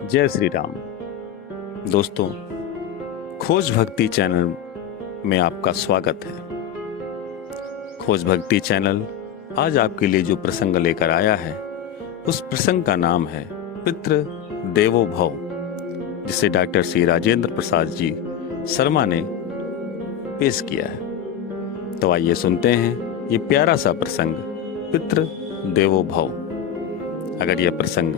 जय श्री राम। दोस्तों, खोज भक्ति चैनल में आपका स्वागत है। खोज भक्ति चैनल आज आपके लिए जो प्रसंग लेकर आया है, उस प्रसंग का नाम है पितृ देवो भव, जिसे डॉक्टर श्री राजेंद्र प्रसाद जी शर्मा ने पेश किया है। तो आइए सुनते हैं ये प्यारा सा प्रसंग, पितृ देवो भव। अगर यह प्रसंग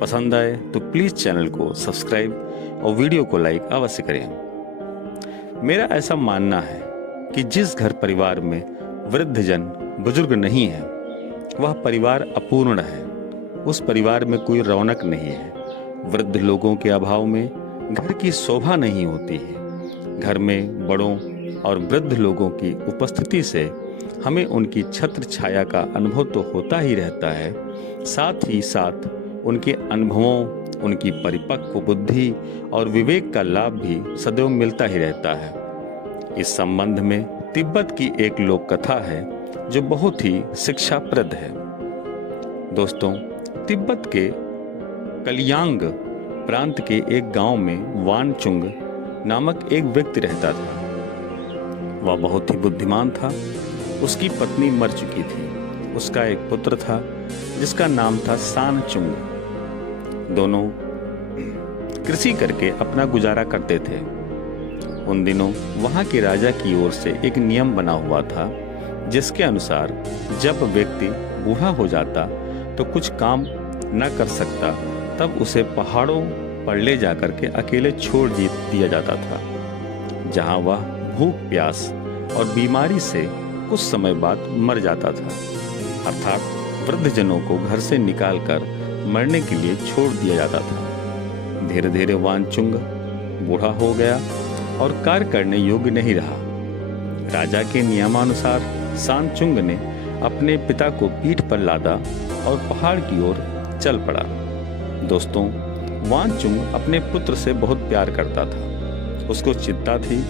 पसंद आए तो प्लीज चैनल को सब्सक्राइब और वीडियो को लाइक अवश्य करें। मेरा ऐसा मानना है कि जिस घर परिवार में वृद्धजन बुजुर्ग नहीं है, वह परिवार अपूर्ण है। उस परिवार में कोई रौनक नहीं है। वृद्ध लोगों के अभाव में घर की शोभा नहीं होती है। घर में बड़ों और वृद्ध लोगों की उपस्थिति से हमें उनकी छत्र छाया का अनुभव तो होता ही रहता है, साथ ही साथ उनके अनुभवों, उनकी परिपक्व बुद्धि और विवेक का लाभ भी सदैव मिलता ही रहता है। इस संबंध में तिब्बत की एक लोक कथा है जो बहुत ही शिक्षाप्रद है। दोस्तों, तिब्बत के कलियांग प्रांत के एक गांव में वानचुंग नामक एक व्यक्ति रहता था। वह बहुत ही बुद्धिमान था। उसकी पत्नी मर चुकी थी। उसका एक पुत्र था जिसका नाम था सानचुंग। दोनों कृषि करके अपना गुजारा करते थे। उन दिनों वहां के राजा की ओर से एक नियम बना हुआ था, जिसके अनुसार जब व्यक्ति बूढ़ा हो जाता तो कुछ काम न कर सकता, तब उसे पहाड़ों पर ले जाकर के अकेले छोड़ दिया जाता था, जहां वह भूख, प्यास और बीमारी से कुछ समय बाद मर जाता था। अर्थात वृद्धजनों को घर से निकालकर मरने के लिए छोड़ दिया जाता था। धीरे धीरे वानचुंग बूढ़ा हो गया और कार्य करने योग्य नहीं रहा। राजा के नियमानुसार सानचुंग ने अपने पिता को पीठ पर लादा और पहाड़ की ओर चल पड़ा। दोस्तों, वानचुंग अपने पुत्र से बहुत प्यार करता था। उसको चिंता थी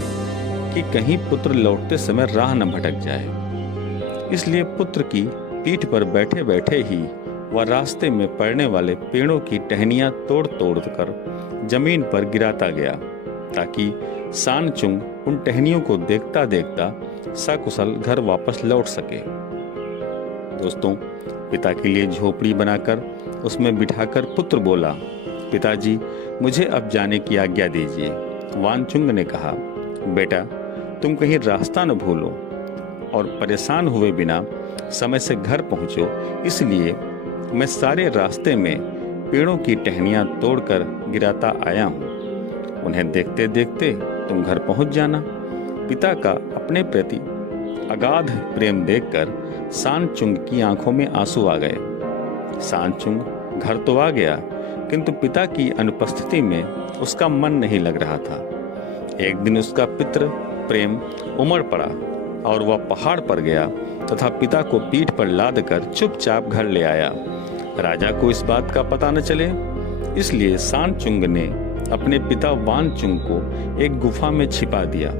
कि कहीं पुत्र लौटते समय राह न भटक जाए। इसलिए पुत्र की पीठ पर बैठे बैठे ही वह रास्ते में पड़ने वाले पेड़ों की टहनियां तोड़ तोड़ कर जमीन पर गिराता गया, ताकि सानचुंग उन टहनियों को देखता देखता सकुशल घर वापस लौट सके। दोस्तों, पिता के लिए झोपड़ी बनाकर उसमें बिठाकर पुत्र बोला, पिताजी, मुझे अब जाने की आज्ञा दीजिए। वानचुंग ने कहा, बेटा, तुम कहीं रास्ता न भूलो और परेशान हुए बिना समय से घर पहुंचो, इसलिए मैं सारे रास्ते में पेड़ों की टहनियां तोड़कर गिराता आया हूं। उन्हें देखते देखते तुम घर पहुंच जाना। पिता का अपने प्रति अगाध प्रेम देखकर सानचुंग की आंखों में आंसू आ गए। सानचुंग घर तो आ गया, किंतु पिता की अनुपस्थिति में उसका मन नहीं लग रहा था। एक दिन उसका पितृ प्रेम उमड़ पड़ा और वह पहाड़ पर गया तथा पिता को पीठ पर लाद कर चुपचाप घर ले आया। राजा को इस बात का पता न चले, इसलिए सानचुंग ने अपने पिता वानचुंग को एक गुफा में छिपा दिया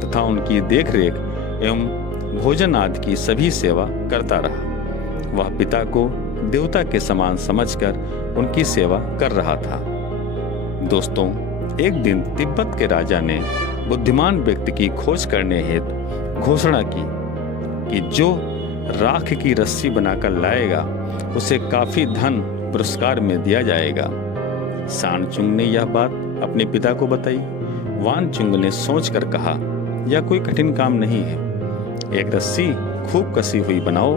तथा उनकी देखरेख एवं भोजन आदि की सभी सेवा करता रहा। वह पिता को देवता के समान समझकर उनकी सेवा कर रहा था। दोस्तों, एक दिन तिब्बत के राजा ने बुद्धिमान व्यक्ति की खोज करने हेतु घोषणा की कि जो राख की रस्सी बनाकर लाएगा उसे काफी धन पुरस्कार में दिया जाएगा। सानचुंग ने यह बात अपने पिता को बताई। वानचुंग ने सोचकर कहा, यह कोई कठिन काम नहीं है। एक रस्सी खूब कसी हुई बनाओ,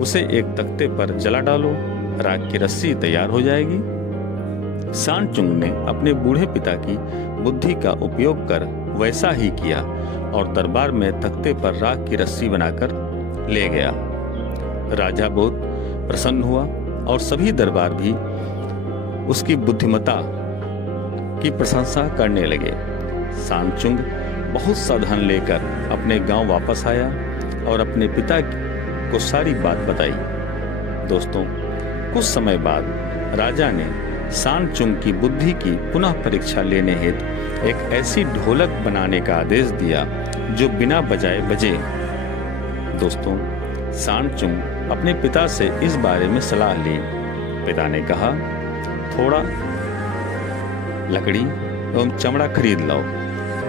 उसे एक तख्ते पर जला डालो, राख की रस्सी तैयार हो जाएगी। सानचुंग ने अपने बूढ़े पिता की बुद्धि का उपयोग कर वैसा ही किया और दरबार में तख्ते पर राख की रस्सी बनाकर ले गया। राजा बहुत प्रसन्न हुआ और सभी दरबार भी उसकी बुद्धिमत्ता की प्रशंसा करने लगे। सानचुंग बहुत सा धन लेकर अपने गांव वापस आया और अपने पिता को सारी बात बताई। दोस्तों, कुछ समय बाद राजा ने सानचुंग की बुद्धि की पुनः परीक्षा लेने हेतु एक ऐसी ढोलक बनाने का आदेश दिया जो बिना बजाए बजे। दोस्तों, सानचुंग अपने पिता से इस बारे में सलाह ली। पिता ने कहा, थोड़ा लकड़ी एवं चमड़ा खरीद लाओ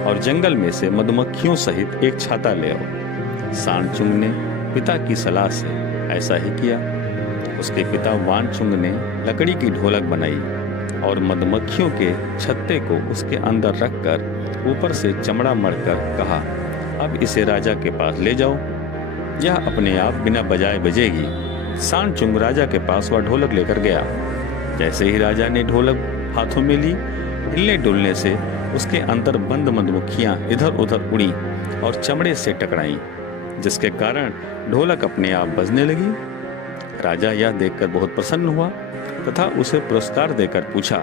और जंगल में से मधुमक्खियों सहित एक छाता ले आओ। सांडचुंग ने पिता की सलाह से ऐसा ही किया। उसके पिता वानचुंग ने लकड़ी की ढोलक बनाई और मधुमक्खियों के छत्ते को उसके अंदर रखकर ऊपर से चमड़ा मढ़कर कहा, अब इसे राजा के पास ले जाओ, यह अपने आप बिना बजाए बजेगी। सांडचुंग राजा के पास वह ढोलक लेकर गया। जैसे ही राजा ने ढोलक हाथों में ली, हिलने डुलने से उसके अंदर बंद मधुमक्खियां इधर उधर उड़ी और चमड़े से टकराईं, जिसके कारण ढोलक अपने आप बजने लगी। राजा यह देखकर बहुत प्रसन्न हुआ तथा उसे पुरस्कार देकर पूछा,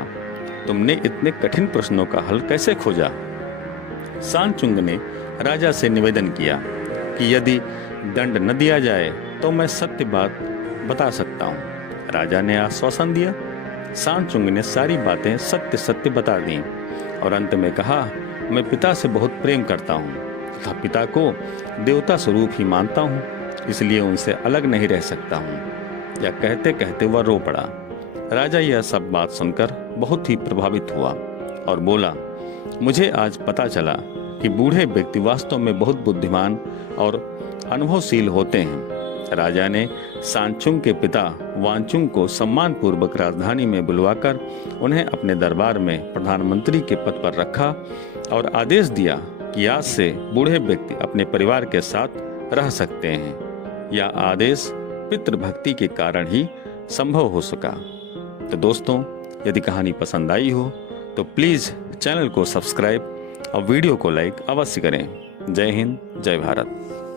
तुमने इतने कठिन प्रश्नों का हल कैसे खोजा? सांडचुंग ने राजा से निवेदन किया कि यदि दंड न दिया जाए तो मैं सत्य बात बता सकता हूँ। राजा ने आश्वासन दिया। सांडचुंग ने सारी बातें सत्य सत्य बता दी और अंत में कहा, मैं पिता से बहुत प्रेम करता हूँ तथा पिता को देवता स्वरूप ही मानता हूँ, इसलिए उनसे अलग नहीं रह सकता हूँ। यह कहते कहते वह रो पड़ा। राजा यह सब बात सुनकर बहुत ही प्रभावित हुआ और बोला, मुझे आज पता चला कि बूढ़े व्यक्ति वास्तव में बहुत बुद्धिमान और अनुभवशील होते हैं। राजा ने सांडचुंग के पिता वानचुंग को सम्मान पूर्वक राजधानी में बुलवाकर उन्हें अपने दरबार में प्रधानमंत्री के पद पर रखा और आदेश दिया कि आज से बूढ़े व्यक्ति अपने परिवार के साथ रह सकते हैं। यह आदेश पितृभक्ति के कारण ही संभव हो सका। तो दोस्तों, यदि कहानी पसंद आई हो तो प्लीज़ चैनल को सब्सक्राइब और वीडियो को लाइक अवश्य करें। जय हिंद, जय भारत।